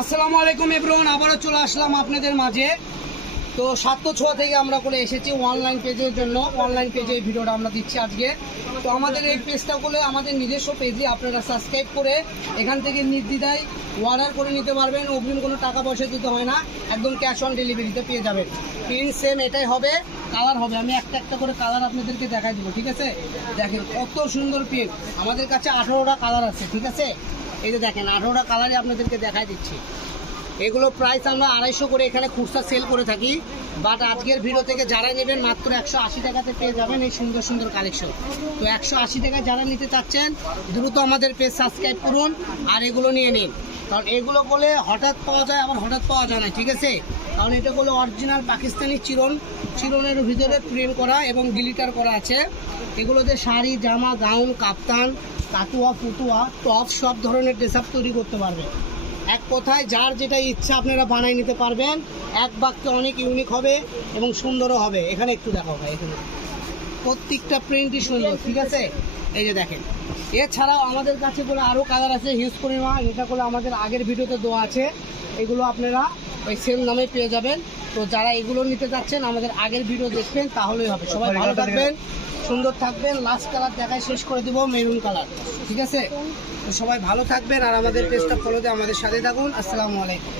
আসসালামু আলাইকুম এভরিওয়ান, আবারও চলে আসলাম আপনাদের মাঝে। তো 706 থেকে আমরা করে এসেছি অনলাইন পেজের জন্য। অনলাইন পেজে এই ভিডিওটা আমরা দিচ্ছি আজকে। তো আমাদের এই পেজটা করলে আমাদের নিজস্ব পেজে আপনারা সাবস্ক্রাইব করে এখান থেকে নির্দ্বিধায় অর্ডার করে নিতে পারবেন। অগ্রিম কোনো টাকা পয়সা দিতে হয় না, একদম ক্যাশ অন ডেলিভারিতে পেয়ে যাবেন। প্রিন্ট সেম এটাই হবে, কালার হবে। আমি একটা একটা করে কালার আপনাদেরকে দেখাই দেবো, ঠিক আছে? দেখেন কত সুন্দর প্রিন্ট। আমাদের কাছে 18টা কালার আছে, ঠিক আছে? এই যে দেখেন 18টা কালারই আপনাদেরকে দেখাই দিচ্ছি। এগুলো প্রাইস আমরা 250 করে এখানে খুচরা সেল করে থাকি, বাট আজকের ভিডিও থেকে যারা নেবেন মাত্র 180 টাকাতে পেয়ে যাবেন এই সুন্দর সুন্দর কালেকশন। তো 180 টাকায় যারা নিতে চাচ্ছেন দ্রুত আমাদের পেজ সাবস্ক্রাইব করুন আর এগুলো নিয়ে নিন। কারণ এগুলো বলে হঠাৎ পাওয়া যায়, আবার হঠাৎ পাওয়া যায় না, ঠিক আছে? কারণ এটা বলে অরিজিনাল পাকিস্তানি চিরনের ভিতরে প্রিন্ট করা এবং গ্লিটার করা আছে। এগুলোতে শাড়ি, জামা, গাউন, কাপ্তান, কাতুয়া, ফুতুয়া, টপ সব ধরনের ড্রেস আপ তৈরি করতে পারবেন। এক কথায় যার যেটা ইচ্ছা আপনারা বানাই নিতে পারবেন। এক বাক্যে অনেক ইউনিক হবে এবং সুন্দরও হবে। এখানে একটু দেখাও ভাই, এখানে প্রত্যেকটা প্রিন্টই সুন্দর, ঠিক আছে? এই যে দেখেন, এছাড়াও আমাদের কাছে বলে আরও কালার আছে হিউজ পরিমাণ। এটা করে আমাদের আগের ভিডিওতে দেওয়া আছে, এগুলো আপনারা ওই সেম নামে পেয়ে যাবেন। তো যারা এগুলো নিতে চাচ্ছেন আমাদের আগের ভিডিও দেখবেন, তাহলেই হবে। সবাই ভালো থাকবেন, সুন্দর থাকবেন। লাস্ট কালার দেখায় শেষ করে দেবো, মেরুন কালার, ঠিক আছে? তো সবাই ভালো থাকবেন আর আমাদের পেজটা ফলো দিয়ে আমাদের সাথে থাকুন। আসসালামু আলাইকুম।